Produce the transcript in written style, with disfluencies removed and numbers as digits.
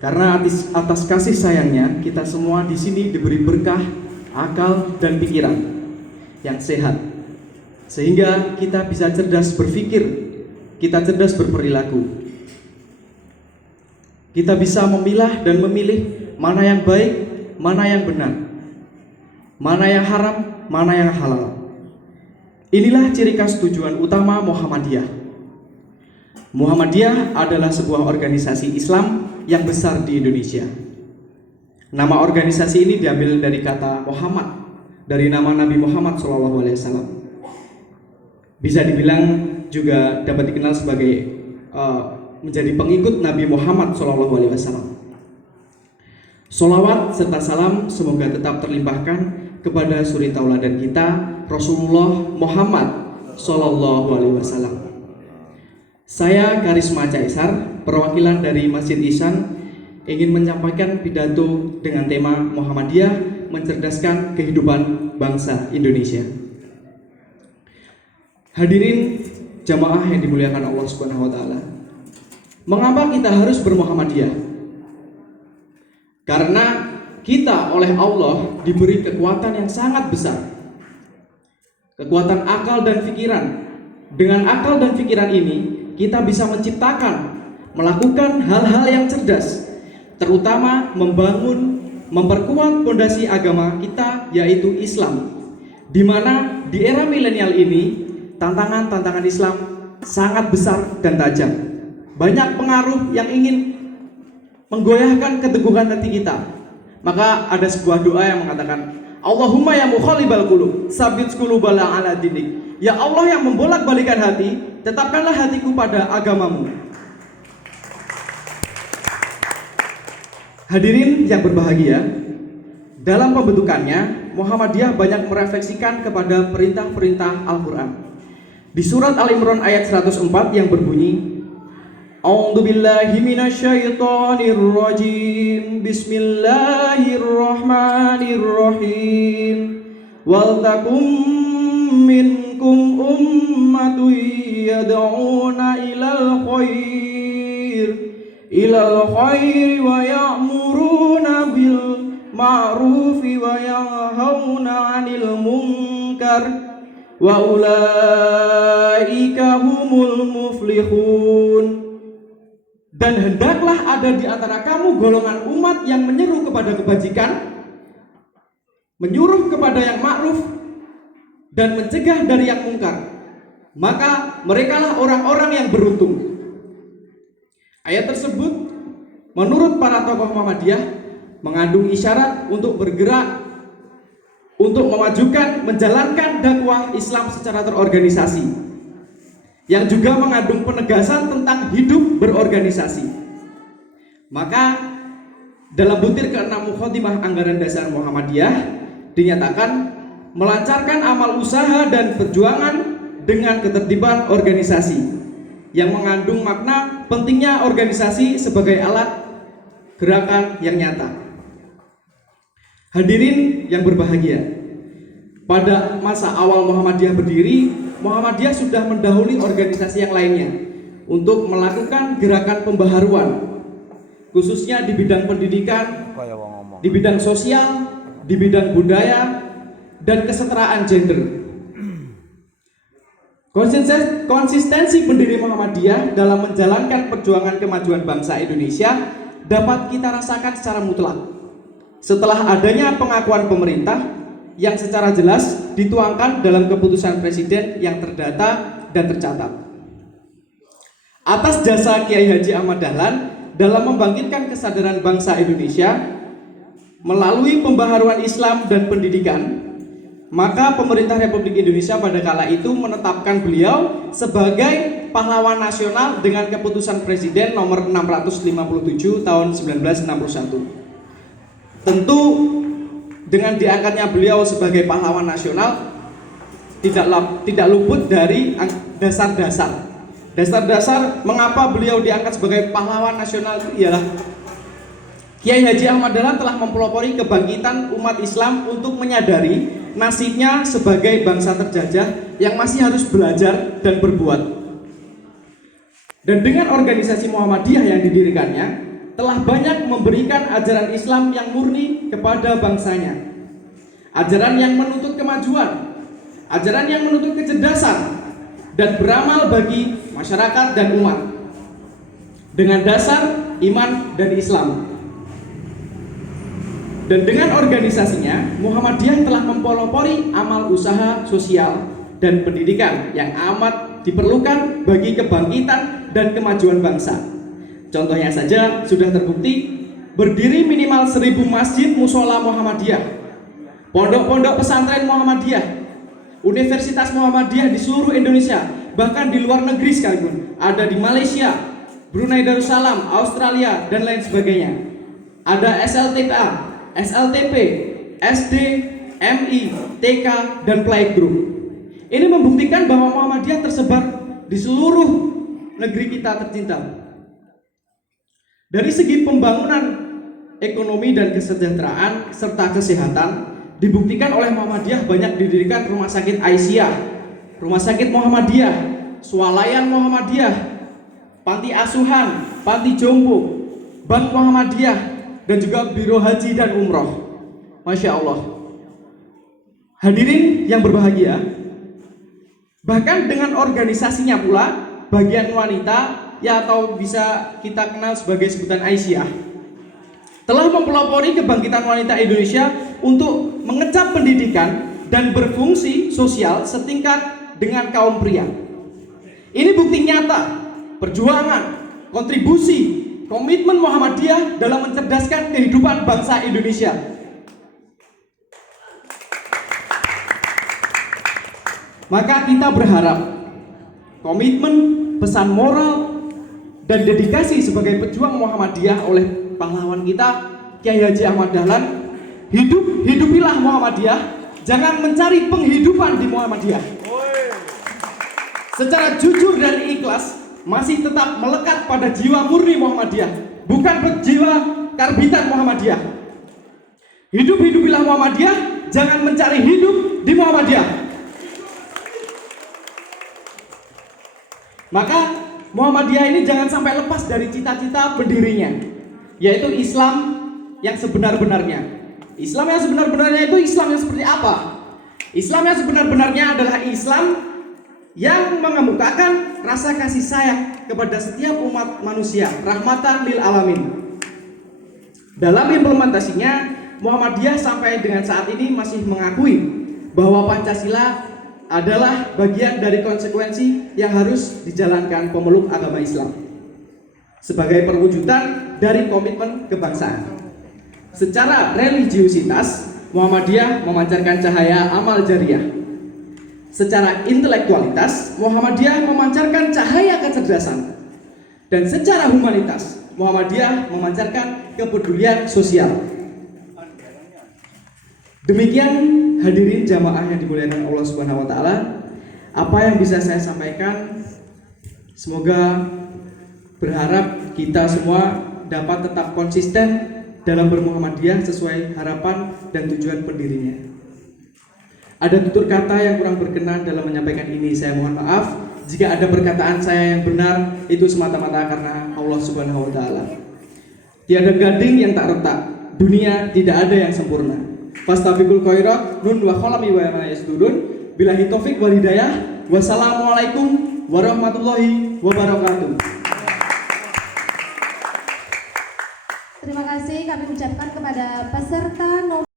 Karena atas kasih sayangnya, kita semua di sini diberi berkah, akal, dan pikiran yang sehat, sehingga kita bisa cerdas berpikir, kita cerdas berperilaku. Kita bisa memilah dan memilih mana yang baik, mana yang benar, mana yang haram, mana yang halal. Inilah ciri khas tujuan utama Muhammadiyah. Muhammadiyah adalah sebuah organisasi Islam yang besar di Indonesia. Nama organisasi ini diambil dari kata Muhammad, dari nama Nabi Muhammad SAW. Bisa dibilang juga dapat dikenal sebagai menjadi pengikut Nabi Muhammad SAW. Sholawat serta salam semoga tetap terlimpahkan kepada suri tauladan kita, Rasulullah Muhammad SAW. Saya Karisma Caisar, perwakilan dari Masjid Ihsan, ingin menyampaikan pidato dengan tema Muhammadiyah mencerdaskan kehidupan bangsa Indonesia. Hadirin jamaah yang dimuliakan Allah Subhanahu wa taala. Mengapa kita harus bermuhammadiyah? Karena kita oleh Allah diberi kekuatan yang sangat besar. Kekuatan akal dan pikiran. Dengan akal dan pikiran ini kita bisa menciptakan, melakukan hal-hal yang cerdas, terutama memperkuat fondasi agama kita, yaitu Islam, di mana di era milenial ini tantangan Islam sangat besar dan tajam. Banyak pengaruh yang ingin menggoyahkan keteguhan hati kita. Maka ada sebuah doa yang mengatakan, Allahumma ya mukhalibal qulub, sabit qulubana ala dinik. Ya Allah yang membolak-balikan hati, tetapkanlah hatiku pada agamamu. Hadirin yang berbahagia, dalam pembentukannya Muhammadiyah banyak merefleksikan kepada perintah-perintah Al-Quran. Di surat Al-Imran ayat 104 yang berbunyi, A'udzubillahi minasyaitonirrajim. Bismillahirrahmanirrahim. Wal takum minkum ummatun yad'una ilal khair wa ya'muruna bil ma'rufi wa yanhauna 'anil munkar wa ulaika humul muflihun. Dan hendaklah ada di antara kamu golongan umat yang menyeru kepada kebajikan, menyuruh kepada yang ma'ruf, dan mencegah dari yang mungkar. Maka merekalah orang-orang yang beruntung. Ayat tersebut menurut para tokoh Muhammadiyah mengandung isyarat untuk bergerak, untuk memajukan, menjalankan dakwah Islam secara terorganisasi, yang juga mengandung penegasan tentang hidup berorganisasi. Maka dalam butir ke-6 Mukhodimah Anggaran Dasar Muhammadiyah dinyatakan melancarkan amal usaha dan perjuangan dengan ketertiban organisasi, yang mengandung makna pentingnya organisasi sebagai alat gerakan yang nyata. Hadirin yang berbahagia, pada masa awal Muhammadiyah berdiri, Muhammadiyah sudah mendahului organisasi yang lainnya untuk melakukan gerakan pembaharuan, khususnya di bidang pendidikan, di bidang sosial, di bidang budaya, dan kesetaraan gender. Konsistensi pendiri Muhammadiyah dalam menjalankan perjuangan kemajuan bangsa Indonesia dapat kita rasakan secara mutlak setelah adanya pengakuan pemerintah yang secara jelas dituangkan dalam keputusan Presiden yang terdata dan tercatat. Atas jasa Kiai Haji Ahmad Dahlan dalam membangkitkan kesadaran bangsa Indonesia melalui pembaharuan Islam dan pendidikan, maka pemerintah Republik Indonesia pada kala itu menetapkan beliau sebagai pahlawan nasional dengan keputusan Presiden nomor 657 tahun 1961. Tentu dengan diangkatnya beliau sebagai pahlawan nasional tidak luput dari dasar-dasar mengapa beliau diangkat sebagai pahlawan nasional. Itu ialah Kiai Haji Ahmad Dahlan telah mempelopori kebangkitan umat Islam untuk menyadari nasibnya sebagai bangsa terjajah yang masih harus belajar dan berbuat. Dan dengan organisasi Muhammadiyah yang didirikannya telah banyak memberikan ajaran Islam yang murni kepada bangsanya. Ajaran yang menuntut kemajuan, ajaran yang menuntut kecerdasan, dan beramal bagi masyarakat dan umat dengan dasar iman dan Islam. Dan dengan organisasinya, Muhammadiyah telah mempelopori amal usaha sosial dan pendidikan yang amat diperlukan bagi kebangkitan dan kemajuan bangsa. Contohnya saja sudah terbukti berdiri minimal 1000 masjid mushola Muhammadiyah, pondok-pondok pesantren Muhammadiyah, Universitas Muhammadiyah di seluruh Indonesia, bahkan di luar negeri sekalipun, ada di Malaysia, Brunei Darussalam, Australia, dan lain sebagainya. Ada SLTA, SLTP, SD, MI, TK, dan playgroup. Ini membuktikan bahwa Muhammadiyah tersebar di seluruh negeri kita tercinta. Dari segi pembangunan ekonomi dan kesejahteraan serta kesehatan, dibuktikan oleh Muhammadiyah banyak didirikan rumah sakit Aisyah, rumah sakit Muhammadiyah, swalayan Muhammadiyah, panti asuhan, panti jompo, bank Muhammadiyah, dan juga biro haji dan umroh. Masya Allah. Hadirin yang berbahagia, bahkan dengan organisasinya pula, bagian wanita, ya atau bisa kita kenal sebagai sebutan Aisyah, telah mempelopori kebangkitan wanita Indonesia untuk mengecap pendidikan dan berfungsi sosial setingkat dengan kaum pria. Ini bukti nyata perjuangan, kontribusi, komitmen Muhammadiyah dalam mencerdaskan kehidupan bangsa Indonesia. Maka kita berharap komitmen, pesan moral, dan dedikasi sebagai pejuang Muhammadiyah oleh pahlawan kita Kiai Haji Ahmad Dahlan, hidupilah Muhammadiyah, jangan mencari penghidupan di Muhammadiyah. Secara jujur dan ikhlas, masih tetap melekat pada jiwa murni Muhammadiyah, bukan jiwa karbitan Muhammadiyah. Hidupilah Muhammadiyah, jangan mencari hidup di Muhammadiyah. Maka Muhammadiyah ini jangan sampai lepas dari cita-cita pendirinya, yaitu Islam yang sebenar-benarnya. Islam yang sebenar-benarnya itu Islam yang seperti apa? Islam yang sebenar-benarnya adalah Islam yang mengemukakan rasa kasih sayang kepada setiap umat manusia, rahmatan lil alamin. Dalam implementasinya, Muhammadiyah sampai dengan saat ini masih mengakui bahwa Pancasila adalah bagian dari konsekuensi yang harus dijalankan pemeluk agama Islam sebagai perwujudan dari komitmen kebangsaan. Secara religiusitas, Muhammadiyah memancarkan cahaya amal jariah. Secara intelektualitas, Muhammadiyah memancarkan cahaya kecerdasan. Dan secara humanitas, Muhammadiyah memancarkan kepedulian sosial. Demikian hadirin jamaah yang dimuliakan Allah Subhanahu wa taala, apa yang bisa saya sampaikan, semoga berharap kita semua dapat tetap konsisten dalam bermuhammadiyah sesuai harapan dan tujuan pendirinya. Ada tutur kata yang kurang berkenan dalam menyampaikan ini, saya mohon maaf. Jika ada perkataan saya yang benar, itu semata-mata karena Allah Subhanahu wa taala. Tiada gading yang tak retak, dunia tidak ada yang sempurna. Fastabiqul khairat, nun wa khalami wa ma yasdurun. Billahi taufik wal hidayah. Wassalamualaikum warahmatullahi wabarakatuh. Terima kasih kami ucapkan kepada peserta